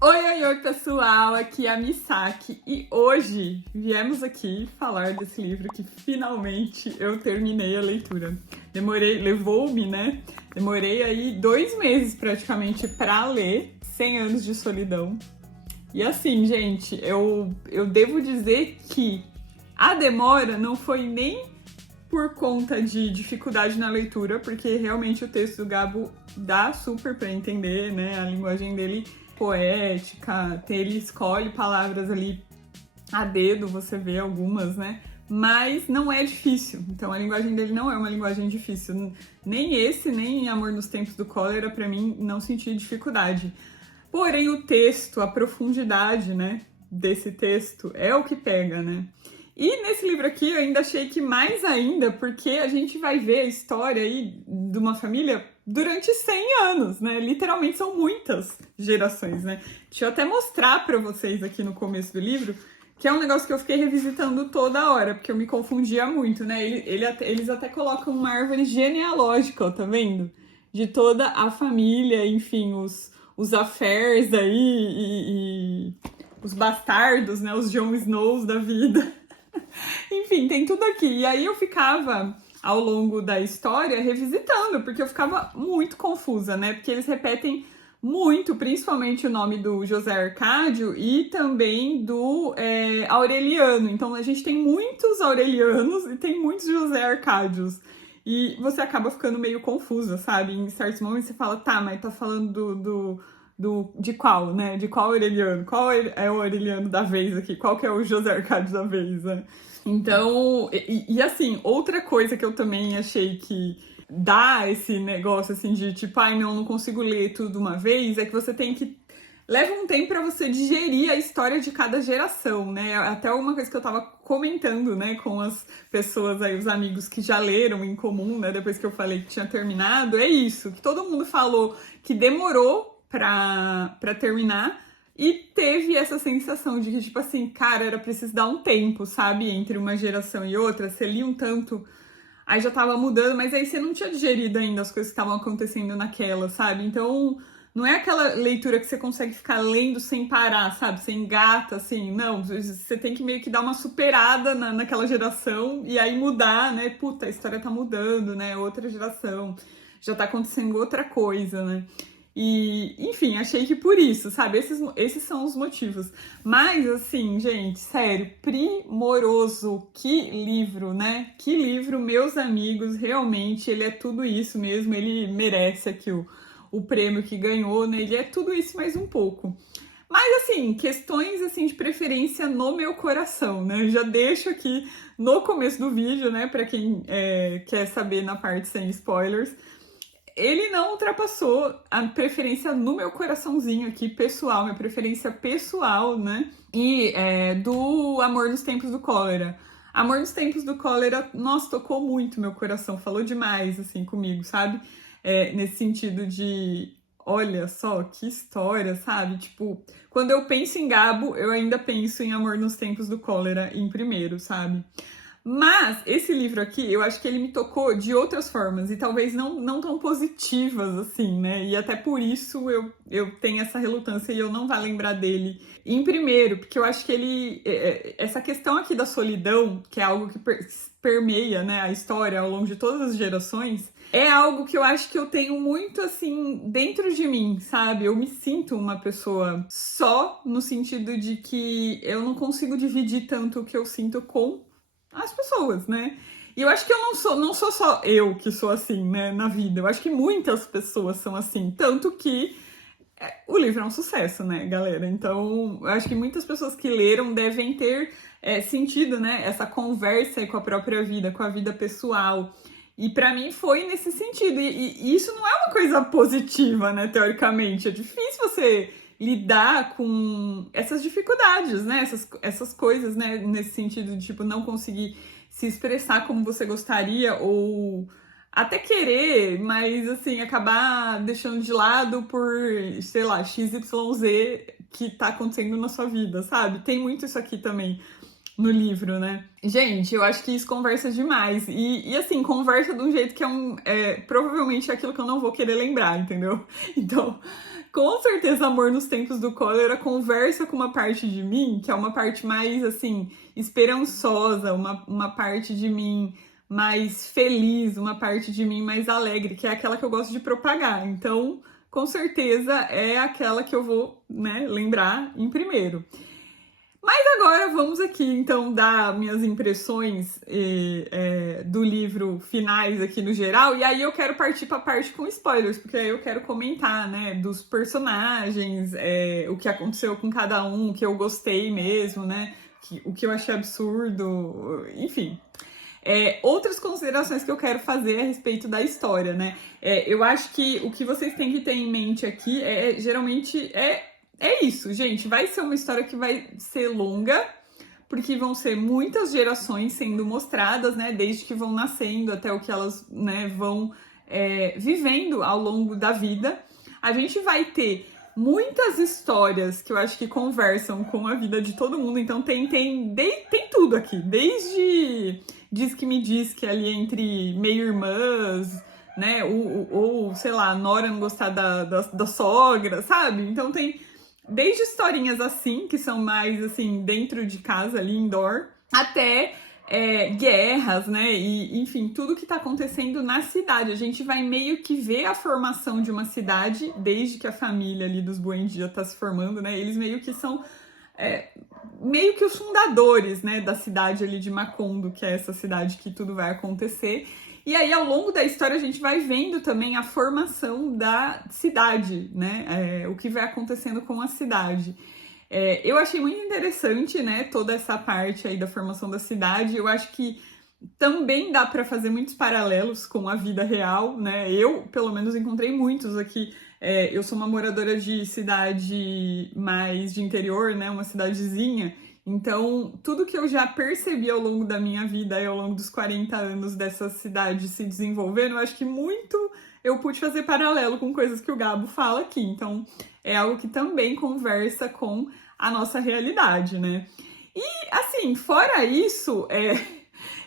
Oi, pessoal, aqui é a Misaki e hoje viemos aqui falar desse livro que finalmente eu terminei a leitura. Demorei aí 2 meses praticamente pra ler 100 Anos de Solidão. E assim, gente, eu devo dizer que a demora não foi nem por conta de dificuldade na leitura, porque realmente o texto do Gabo dá super pra entender, né? A linguagem dele poética, ele escolhe palavras ali a dedo, você vê algumas, né? Mas não é difícil. Então a linguagem dele não é uma linguagem difícil. Nem esse, nem Amor nos Tempos do Cólera, pra mim, não senti dificuldade. Porém, o texto, a profundidade, né, desse texto é o que pega, né? E nesse livro aqui eu ainda achei que mais ainda, porque a gente vai ver a história aí de uma família durante 100 anos, né? Literalmente são muitas gerações, né? Deixa eu até mostrar pra vocês aqui no começo do livro, que é um negócio que eu fiquei revisitando toda hora, porque eu me confundia muito, né? Eles até colocam uma árvore genealógica, ó, tá vendo? De toda a família, enfim, os affairs aí e os bastardos, né? Os Jon Snows da vida. Enfim, tem tudo aqui. E aí eu ficava, ao longo da história, revisitando, porque eu ficava muito confusa, né? Porque eles repetem muito, principalmente o nome do José Arcádio e também do Aureliano. Então a gente tem muitos Aurelianos e tem muitos José Arcádios. E você acaba ficando meio confusa, sabe? Em certos momentos você fala, tá, mas tá falando de qual, né? De qual Aureliano? Qual é o Aureliano da vez aqui? Qual que é o José Arcádio da vez, né? Então, assim, outra coisa que eu também achei que dá esse negócio assim de tipo, ai, não consigo ler tudo de uma vez, é que você tem que leva um tempo para você digerir a história de cada geração, né? Até uma coisa que eu tava comentando, né, com as pessoas aí, os amigos que já leram em comum, né, depois que eu falei que tinha terminado, é isso, que todo mundo falou que demorou pra terminar e teve essa sensação de que, tipo assim, cara, era preciso dar um tempo, sabe, entre uma geração e outra, você lia um tanto, aí já tava mudando, mas aí você não tinha digerido ainda as coisas que estavam acontecendo naquela, sabe? Então, não é aquela leitura que você consegue ficar lendo sem parar, sabe? Você engata, assim, não. Você tem que meio que dar uma superada naquela geração e aí mudar, né? Puta, a história tá mudando, né? Outra geração, já tá acontecendo outra coisa, né? E, enfim, achei que por isso, sabe? Esses são os motivos. Mas, assim, gente, sério, primoroso. Que livro, né? Que livro, meus amigos. Realmente, ele é tudo isso mesmo. Ele merece aqui o prêmio que ganhou, né? Ele é tudo isso mais um pouco. Mas, assim, questões, assim, de preferência no meu coração, né? Eu já deixo aqui no começo do vídeo, né? Pra quem quer saber na parte sem spoilers. Ele não ultrapassou a preferência no meu coraçãozinho aqui, pessoal, minha preferência pessoal, né? E do Amor nos Tempos do Cólera. Amor nos Tempos do Cólera, nossa, tocou muito meu coração, falou demais, assim, comigo, sabe? Nesse sentido de, olha só, que história, sabe? Tipo, quando eu penso em Gabo, eu ainda penso em Amor nos Tempos do Cólera em primeiro, sabe? Mas esse livro aqui, eu acho que ele me tocou de outras formas e talvez não tão positivas assim, né? E até por isso eu tenho essa relutância e eu não vou lembrar dele em primeiro, porque eu acho que ele. Essa questão aqui da solidão, que é algo que permeia, né, a história ao longo de todas as gerações, é algo que eu acho que eu tenho muito assim dentro de mim, sabe? Eu me sinto uma pessoa só no sentido de que eu não consigo dividir tanto o que eu sinto com as pessoas, né? E eu acho que eu não sou só eu que sou assim, né, na vida. Eu acho que muitas pessoas são assim, tanto que o livro é um sucesso, né, galera? Então, eu acho que muitas pessoas que leram devem ter sentido, né, essa conversa aí com a própria vida, com a vida pessoal. E pra mim foi nesse sentido. E isso não é uma coisa positiva, né, teoricamente. É difícil você lidar com essas dificuldades, né, essas coisas, né, nesse sentido de, tipo, não conseguir se expressar como você gostaria ou até querer, mas assim, acabar deixando de lado por, sei lá, XYZ que tá acontecendo na sua vida, sabe? Tem muito isso aqui também. no livro, né? Gente, eu acho que isso conversa demais. E assim, conversa de um jeito que provavelmente é aquilo que eu não vou querer lembrar, entendeu? Então, com certeza, Amor nos Tempos do Cólera conversa com uma parte de mim, que é uma parte mais, assim, esperançosa, uma parte de mim mais feliz, uma parte de mim mais alegre, que é aquela que eu gosto de propagar. Então, com certeza, é aquela que eu vou, né, lembrar em primeiro. Mas agora vamos aqui, então, dar minhas impressões do livro finais aqui no geral, e aí eu quero partir para a parte com spoilers, porque aí eu quero comentar, né, dos personagens, o que aconteceu com cada um, o que eu gostei mesmo, né, o que eu achei absurdo, enfim. Outras considerações que eu quero fazer a respeito da história, né, eu acho que o que vocês têm que ter em mente aqui geralmente é isso, gente. Vai ser uma história que vai ser longa, porque vão ser muitas gerações sendo mostradas, né? Desde que vão nascendo até o que elas, né, vão vivendo ao longo da vida. A gente vai ter muitas histórias que eu acho que conversam com a vida de todo mundo. Então tem tudo aqui. Desde Diz que me diz que ali entre meio-irmãs, né? Ou, sei lá, a nora não gostar da sogra, sabe? Então tem desde historinhas assim, que são mais assim, dentro de casa, ali, indoor, até guerras, né? E, enfim, tudo que tá acontecendo na cidade. A gente vai meio que ver a formação de uma cidade, desde que a família ali dos Buendia tá se formando, né? Eles meio que são meio que os fundadores, né, da cidade ali de Macondo, que é essa cidade que tudo vai acontecer. E aí, ao longo da história, a gente vai vendo também a formação da cidade, né? O que vai acontecendo com a cidade. Eu achei muito interessante, né? Toda essa parte aí da formação da cidade. Eu acho que também dá para fazer muitos paralelos com a vida real, né? Eu, pelo menos, encontrei muitos aqui. Eu sou uma moradora de cidade mais de interior, né? Uma cidadezinha. Então, tudo que eu já percebi ao longo da minha vida e ao longo dos 40 anos dessa cidade se desenvolvendo, eu acho que muito eu pude fazer paralelo com coisas que o Gabo fala aqui. Então, é algo que também conversa com a nossa realidade, né? E, assim, fora isso,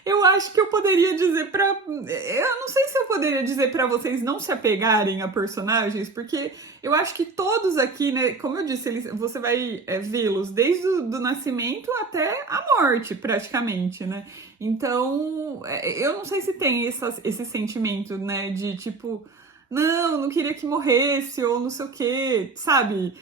eu acho que eu poderia dizer pra... Eu não sei se eu poderia dizer pra vocês não se apegarem a personagens, porque eu acho que todos aqui, né, como eu disse, você vai vê-los desde o nascimento até a morte, praticamente, né? Então, eu não sei se tem esse sentimento, né, de tipo, não queria que morresse, ou não sei o quê, sabe?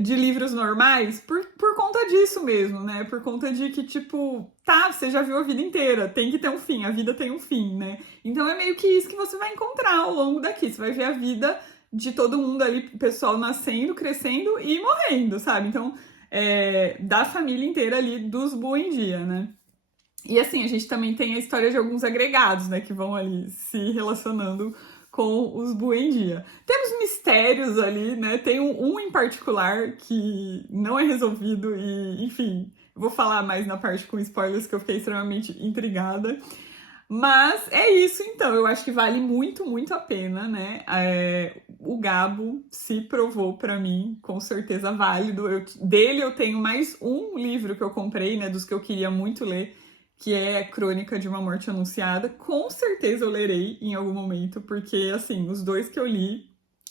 De livros normais, por conta disso mesmo, né? Por conta de que, tipo, você já viu a vida inteira, tem que ter um fim, a vida tem um fim, né? Então é meio que isso que você vai encontrar ao longo daqui. Você vai ver a vida de todo mundo ali, o pessoal nascendo, crescendo e morrendo, sabe? Então, da família inteira ali dos Buendia, né? E assim, a gente também tem a história de alguns agregados, né? Que vão ali se relacionando com os Buendia. Temos mistérios ali, né? Tem um em particular que não é resolvido e, enfim, vou falar mais na parte com spoilers que eu fiquei extremamente intrigada. Mas é isso, então. Eu acho que vale muito, muito a pena, né? O Gabo se provou pra mim, com certeza válido. Dele eu tenho mais um livro que eu comprei, né? Dos que eu queria muito ler, que é Crônica de uma Morte Anunciada. Com certeza eu lerei em algum momento, porque, assim, os dois que eu li,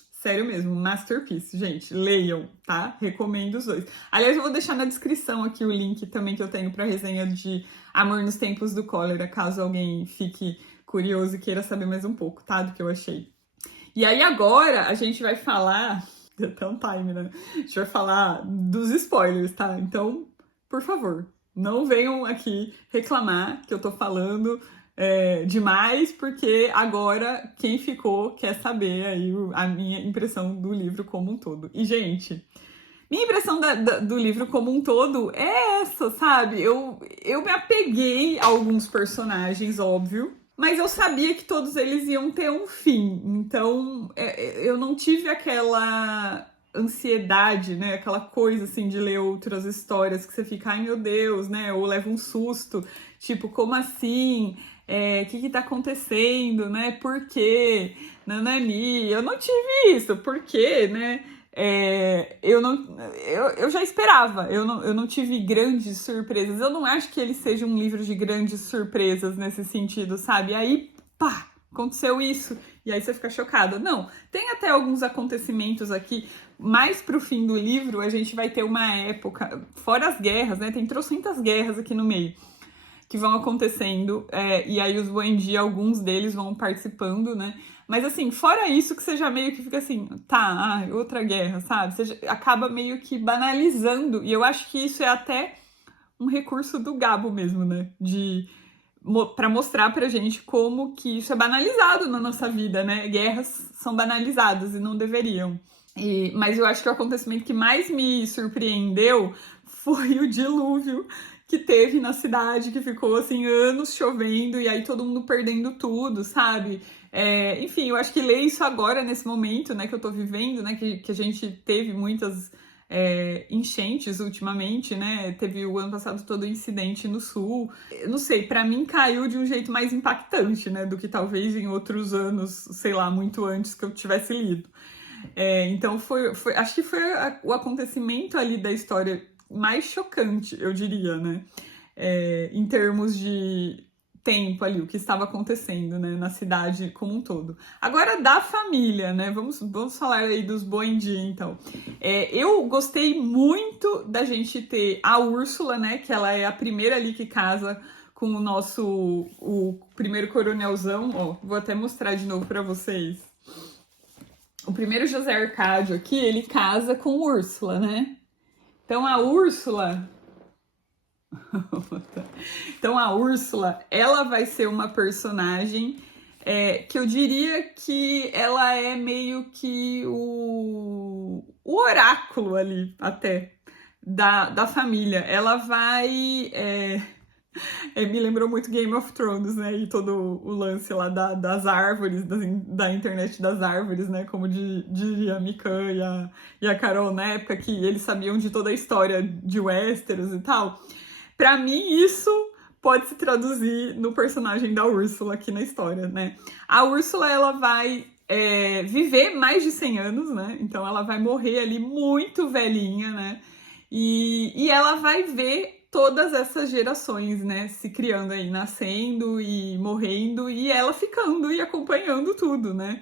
sério mesmo, masterpiece. Gente, leiam, tá? Recomendo os dois. Aliás, eu vou deixar na descrição aqui o link também que eu tenho pra resenha de Amor nos Tempos do Cólera, caso alguém fique curioso e queira saber mais um pouco, tá? Do que eu achei. E aí agora a gente vai falar... Deu até um time, né? A gente vai falar dos spoilers, tá? Então, por favor, não venham aqui reclamar que eu tô falando demais, porque agora quem ficou quer saber aí a minha impressão do livro como um todo. E, gente, minha impressão do livro como um todo é essa, sabe? Eu me apeguei a alguns personagens, óbvio, mas eu sabia que todos eles iam ter um fim. Então, eu não tive aquela ansiedade, né? Aquela coisa, assim, de ler outras histórias que você fica, ai meu Deus, né? Ou leva um susto, tipo, como assim? O que tá acontecendo, né? Por quê? Nanani, eu não tive isso, por quê, né? eu já esperava, eu não tive grandes surpresas. Eu não acho que ele seja um livro de grandes surpresas nesse sentido, sabe? Aí, pá, aconteceu isso, e aí você fica chocada. Não, tem até alguns acontecimentos aqui, mais pro fim do livro a gente vai ter uma época, fora as guerras, né? Tem trocentas guerras aqui no meio que vão acontecendo, e aí os Buendia, alguns deles vão participando, né? Mas assim, fora isso que você já meio que fica assim, tá, outra guerra, sabe? Você acaba meio que banalizando, e eu acho que isso é até um recurso do Gabo mesmo, né? Pra mostrar pra gente como que isso é banalizado na nossa vida, né? Guerras são banalizadas e não deveriam. Mas eu acho que o acontecimento que mais me surpreendeu foi o dilúvio que teve na cidade, que ficou assim anos chovendo e aí todo mundo perdendo tudo, sabe? Enfim, eu acho que ler isso agora, nesse momento, né, que eu tô vivendo, né, que a gente teve muitas enchentes ultimamente, né? Teve o ano passado todo o incidente no sul. Eu não sei, pra mim caiu de um jeito mais impactante, né, do que talvez em outros anos, sei lá, muito antes que eu tivesse lido. Então acho que foi o acontecimento ali da história mais chocante, eu diria, né? Em termos de tempo ali, o que estava acontecendo, né, na cidade como um todo. Agora, da família, né? Vamos falar aí dos Buendia, então. Eu gostei muito da gente ter a Úrsula, né? Que ela é a primeira ali que casa com o primeiro coronelzão. Ó, vou até mostrar de novo para vocês. O primeiro José Arcádio aqui, ele casa com Úrsula, né? Então a Úrsula... Então a Úrsula, ela vai ser uma personagem que eu diria que ela é meio que o oráculo ali, até, da família. Ela vai... me lembrou muito Game of Thrones, né? E todo o lance lá das árvores, da internet das árvores, né? Como diria a Mikan e a Carol na época, que eles sabiam de toda a história de Westeros e tal. Pra mim, isso pode se traduzir no personagem da Úrsula aqui na história, né? A Úrsula, ela vai viver mais de 100 anos, né? Então ela vai morrer ali muito velhinha, né? E ela vai ver todas essas gerações, né, se criando aí, nascendo e morrendo, e ela ficando e acompanhando tudo, né?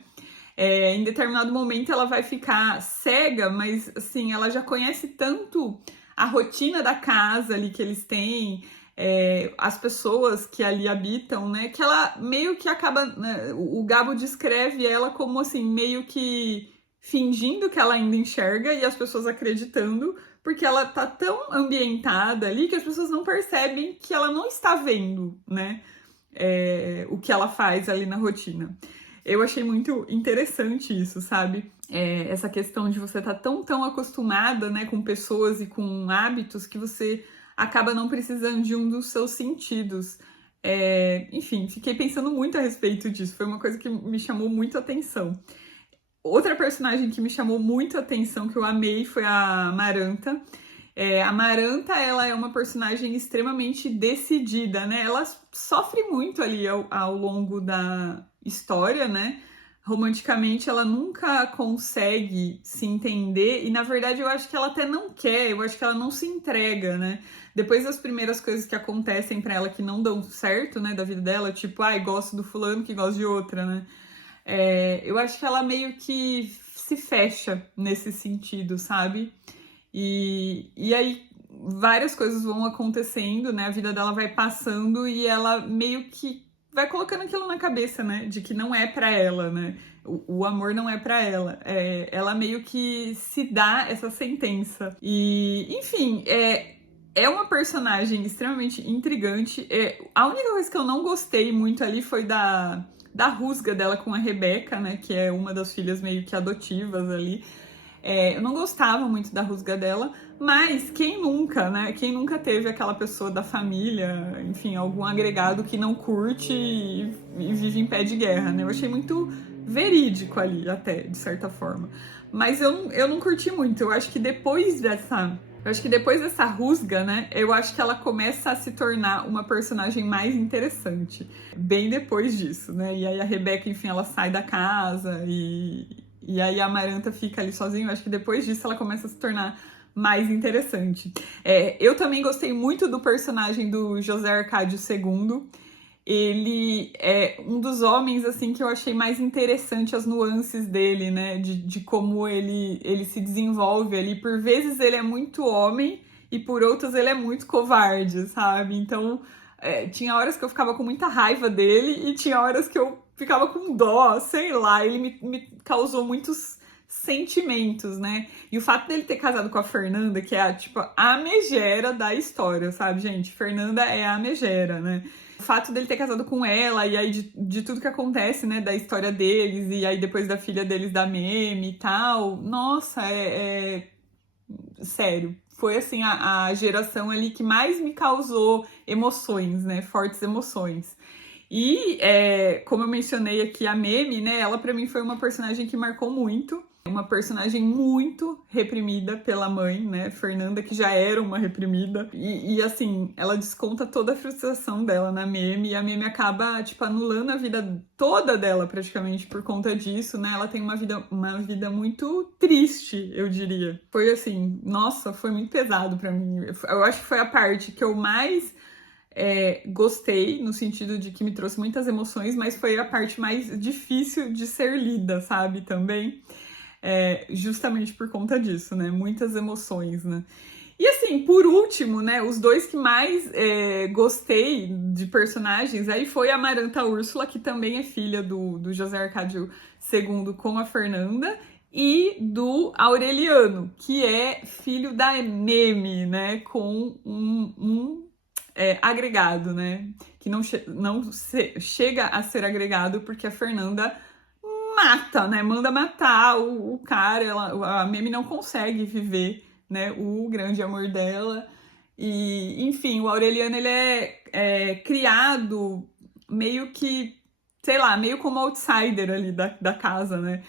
Em determinado momento ela vai ficar cega, mas assim, ela já conhece tanto a rotina da casa ali que eles têm, as pessoas que ali habitam, né, que ela meio que acaba, né, o Gabo descreve ela como assim, meio que fingindo que ela ainda enxerga e as pessoas acreditando, porque ela tá tão ambientada ali que as pessoas não percebem que ela não está vendo, né, o que ela faz ali na rotina. Eu achei muito interessante isso, sabe? Essa questão de você estar tão acostumada, né, com pessoas e com hábitos que você acaba não precisando de um dos seus sentidos. Enfim, fiquei pensando muito a respeito disso. Foi uma coisa que me chamou muito a atenção. Outra personagem que me chamou muito a atenção, que eu amei, foi a Maranta. A Maranta, ela é uma personagem extremamente decidida, né? Ela sofre muito ali ao longo da história, né? Romanticamente, ela nunca consegue se entender e, na verdade, eu acho que ela até não quer, eu acho que ela não se entrega, né? Depois das primeiras coisas que acontecem pra ela que não dão certo, né, da vida dela, tipo, gosto do fulano que gosta de outra, né? Eu acho que ela meio que se fecha nesse sentido, sabe? E aí várias coisas vão acontecendo, né? A vida dela vai passando e ela meio que vai colocando aquilo na cabeça, né? De que não é pra ela, né? O amor não é pra ela. Ela meio que se dá essa sentença. E, enfim, é uma personagem extremamente intrigante. A única coisa que eu não gostei muito ali foi da rusga dela com a Rebeca, né? Que é uma das filhas meio que adotivas ali. Eu não gostava muito da rusga dela, mas quem nunca, né? Quem nunca teve aquela pessoa da família, enfim, algum agregado que não curte e vive em pé de guerra, né? Eu achei muito verídico ali, até, de certa forma. Mas eu não curti muito. Eu acho que depois dessa rusga, né, eu acho que ela começa a se tornar uma personagem mais interessante. Bem depois disso, né? E aí a Rebeca, enfim, ela sai da casa E aí a Amaranta fica ali sozinha. Eu acho que depois disso ela começa a se tornar mais interessante. Eu também gostei muito do personagem do José Arcádio II. Ele é um dos homens, assim, que eu achei mais interessante as nuances dele, né? De como ele se desenvolve ali. Por vezes ele é muito homem e por outras ele é muito covarde, sabe? Então, tinha horas que eu ficava com muita raiva dele e tinha horas que eu ficava com dó, sei lá. Ele me causou muitos sentimentos, né? E o fato dele ter casado com a Fernanda, que é tipo, a megera da história, sabe, gente? Fernanda é a megera, né? O fato dele ter casado com ela, e aí de tudo que acontece, né, da história deles, e aí depois da filha deles da Meme e tal, nossa, sério, foi assim a geração ali que mais me causou emoções, né, fortes emoções. E, como eu mencionei aqui, a Meme, né, ela pra mim foi uma personagem que marcou muito. Uma personagem muito reprimida pela mãe, né? Fernanda, que já era uma reprimida. E assim, ela desconta toda a frustração dela na Meme. E a Meme acaba, tipo, anulando a vida toda dela, praticamente, por conta disso, né? Ela tem uma vida muito triste, eu diria. Foi assim, nossa, foi muito pesado pra mim. Eu acho que foi a parte que eu mais gostei, no sentido de que me trouxe muitas emoções, mas foi a parte mais difícil de ser lida, sabe? Também. Justamente por conta disso, né? Muitas emoções, né? E assim, por último, né? Os dois que mais gostei de personagens, aí foi a Amaranta Úrsula, que também é filha do José Arcádio II com a Fernanda, e do Aureliano, que é filho da Meme, né? Com um agregado, né? Que não chega a ser agregado porque a Fernanda mata, né? Manda matar o cara. A Meme não consegue viver, né? O grande amor dela. E, enfim, o Aureliano, ele é criado meio que, sei lá, meio como outsider ali da casa, né?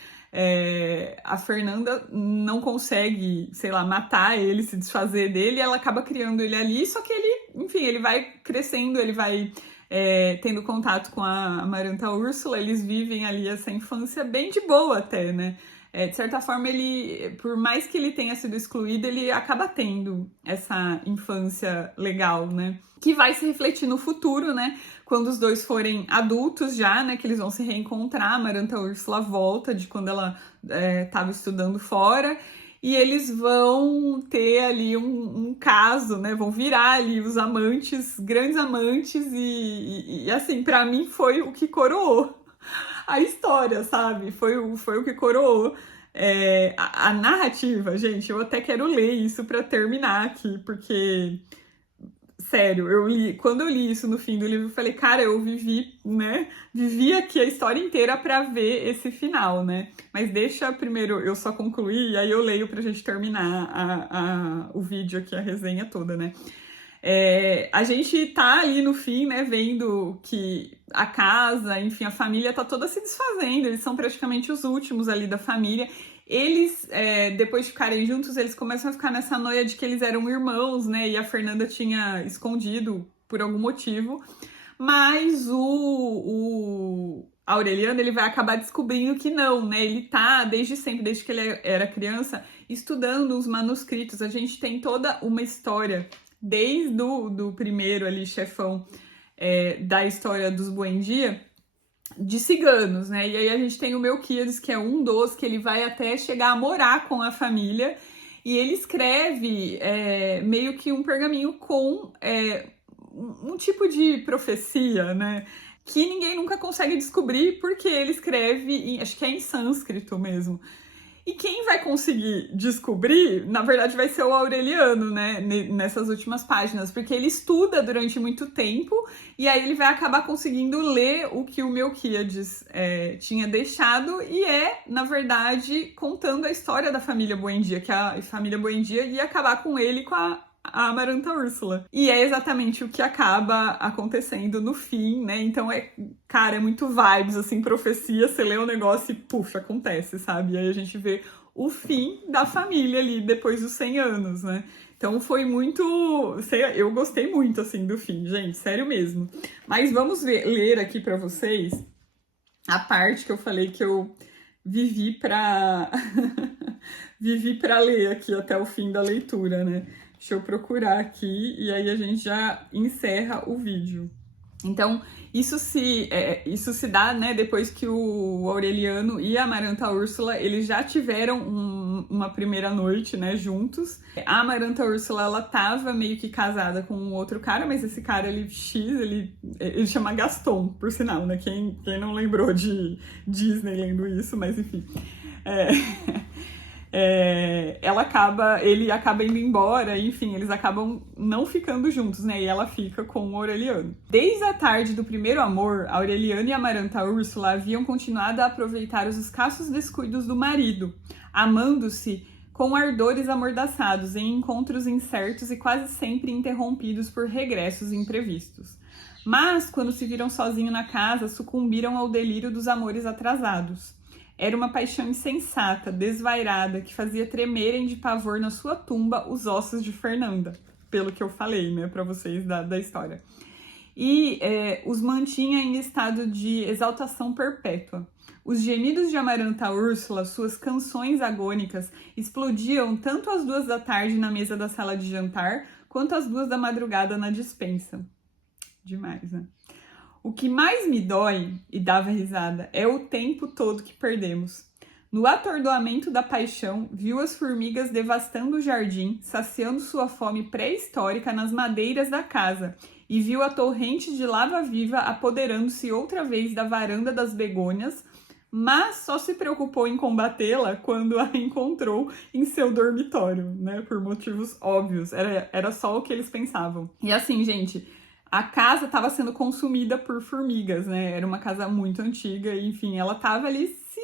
A Fernanda não consegue, sei lá, matar ele, se desfazer dele, e ela acaba criando ele ali, só que ele, enfim, ele vai crescendo, ele vai tendo contato com a Amaranta Úrsula, eles vivem ali essa infância bem de boa até, né? De certa forma, ele, por mais que ele tenha sido excluído, ele acaba tendo essa infância legal, né? Que vai se refletir no futuro, né? Quando os dois forem adultos já, né? Que eles vão se reencontrar. A Amaranta Úrsula volta de quando ela estava estudando fora. E eles vão ter ali um caso, né? Vão virar ali os amantes, grandes amantes. E assim, pra mim foi o que coroou a história, sabe? Foi o que coroou a narrativa, gente. Eu até quero ler isso pra terminar aqui, porque, sério, quando eu li isso no fim do livro, eu falei, cara, eu vivi aqui a história inteira pra ver esse final, né? Mas deixa primeiro eu só concluir, e aí eu leio pra gente terminar o vídeo aqui, a resenha toda, né? A gente tá ali no fim, né, vendo que a casa, enfim, a família tá toda se desfazendo, eles são praticamente os últimos ali da família. Eles, depois de ficarem juntos, eles começam a ficar nessa noia de que eles eram irmãos, né, e a Fernanda tinha escondido por algum motivo, mas o Aureliano, ele vai acabar descobrindo que não, né, ele tá desde sempre, desde que ele era criança, estudando os manuscritos. A gente tem toda uma história desde do primeiro ali, chefão da história dos Buendia, de ciganos, né? E aí a gente tem o Melquíades, que é um dos que ele vai até chegar a morar com a família, e ele escreve meio que um pergaminho com um tipo de profecia, né? Que ninguém nunca consegue descobrir, porque ele escreve, acho que é em sânscrito mesmo. E quem vai conseguir descobrir, na verdade, vai ser o Aureliano, né? Nessas últimas páginas, porque ele estuda durante muito tempo e aí ele vai acabar conseguindo ler o que o Melquíades tinha deixado e na verdade, contando a história da família Buendia, que a família Buendia ia acabar com ele e com a Amaranta Úrsula. E é exatamente o que acaba acontecendo no fim, né? Então cara, é muito vibes, assim, profecia, você lê o negócio e, puxa, acontece, sabe? E aí a gente vê o fim da família ali, depois dos 100 anos, né? Então foi muito... Eu gostei muito, assim, do fim, gente, sério mesmo. Mas vamos ler aqui pra vocês a parte que eu falei que eu vivi pra vivi pra ler aqui até o fim da leitura, né? Deixa eu procurar aqui e aí a gente já encerra o vídeo. Então, isso se dá, né, depois que o Aureliano e a Amaranta Úrsula, eles já tiveram uma primeira noite, né, juntos. A Amaranta Úrsula, ela tava meio que casada com um outro cara, mas esse cara, ele chama Gaston, por sinal, né, quem não lembrou de Disney lendo isso, mas enfim. Ele acaba indo embora, enfim, eles acabam não ficando juntos, né? E ela fica com o Aureliano. Desde a tarde do primeiro amor, Aureliano e Amaranta Úrsula haviam continuado a aproveitar os escassos descuidos do marido, amando-se com ardores amordaçados em encontros incertos e quase sempre interrompidos por regressos imprevistos. Mas, quando se viram sozinhos na casa, sucumbiram ao delírio dos amores atrasados. Era uma paixão insensata, desvairada, que fazia tremerem de pavor na sua tumba os ossos de Fernanda, pelo que eu falei, né, pra vocês da história. E os mantinha em estado de exaltação perpétua. Os gemidos de Amaranta Úrsula, suas canções agônicas, explodiam tanto às 2 da tarde na mesa da sala de jantar, quanto às 2 da madrugada na despensa. Demais, né? O que mais me dói, e dava risada, é o tempo todo que perdemos. No atordoamento da paixão, viu as formigas devastando o jardim, saciando sua fome pré-histórica nas madeiras da casa, e viu a torrente de lava viva apoderando-se outra vez da varanda das begônias, mas só se preocupou em combatê-la quando a encontrou em seu dormitório, né? Por motivos óbvios, era só o que eles pensavam. E assim, gente, a casa estava sendo consumida por formigas, né? Era uma casa muito antiga, e, enfim, ela estava ali se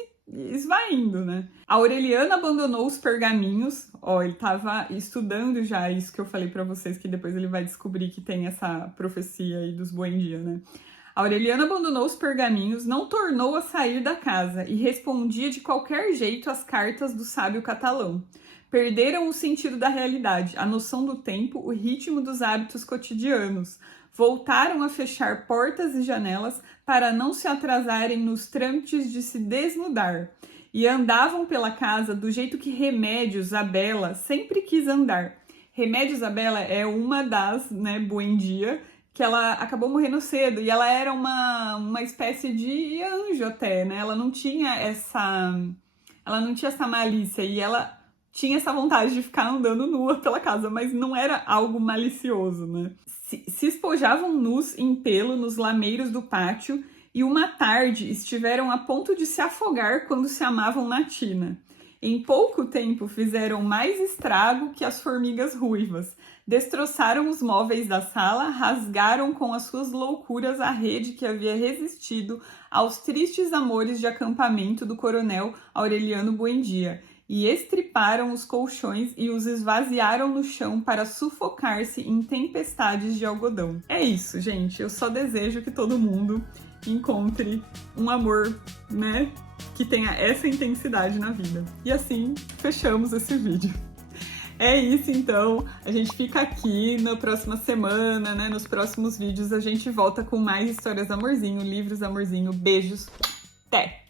esvaindo, né? A Aureliana abandonou os pergaminhos, ele estava estudando já isso que eu falei para vocês, que depois ele vai descobrir que tem essa profecia aí dos Buendia, né? A Aureliana abandonou os pergaminhos, não tornou a sair da casa e respondia de qualquer jeito às cartas do sábio catalão. Perderam o sentido da realidade, a noção do tempo, o ritmo dos hábitos cotidianos. Voltaram a fechar portas e janelas para não se atrasarem nos trâmites de se desnudar. E andavam pela casa do jeito que Remédios, a Bela, sempre quis andar. Remédios, a Bela, é uma das, né, Buendia, que ela acabou morrendo cedo. E ela era uma espécie de anjo até, né? Ela não tinha essa malícia e ela tinha essa vontade de ficar andando nua pela casa, mas não era algo malicioso, né? Se espojavam nus em pelo nos lameiros do pátio e uma tarde estiveram a ponto de se afogar quando se amavam na tina. Em pouco tempo fizeram mais estrago que as formigas ruivas. Destroçaram os móveis da sala, rasgaram com as suas loucuras a rede que havia resistido aos tristes amores de acampamento do coronel Aureliano Buendia e estriparam os colchões e os esvaziaram no chão para sufocar-se em tempestades de algodão. É isso, gente. Eu só desejo que todo mundo encontre um amor, né, que tenha essa intensidade na vida. E assim, fechamos esse vídeo. É isso, então. A gente fica aqui na próxima semana, né? Nos próximos vídeos a gente volta com mais histórias amorzinho, livros amorzinho. Beijos. Até!